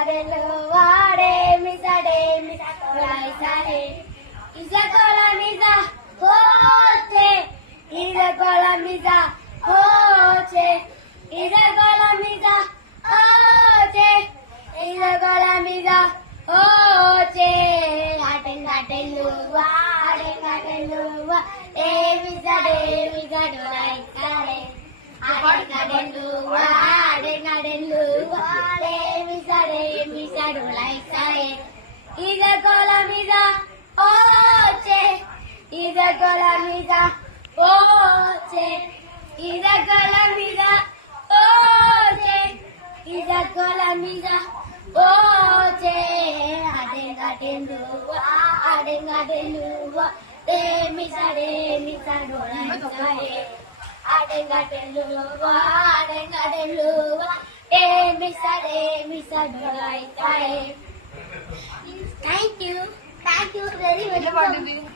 మిసడెలు వాడే మిసడే మిసడోలైసారే ఇజకోల మిజ హోచే ఇజకోల మిజ హోచే ఇజకోల మిజ హోచే ఇజకోల మిజ హోచే ఆటెంగాటెలు వాడెంగాటెలు ఏ మిసడే మిసడోలైసారే ఆటెంగాటెలు వాడెంగాటెలు వాడే మిసడే మిసడోలైసారే ఇజకోల మిజ హోచే ఇజకోల మిజ హోచే ఇజకోల మిజ హోచే ఇజకోల మిజ హోచే ఆటెంగాటెలు వాడెంగాటెలు ఏ మిసడే మిసడోలైసారే ఆటెంగాటెలు వాడెంగాటెలు ఏ మిసడే మిసడోలైసారే. Thank you very much.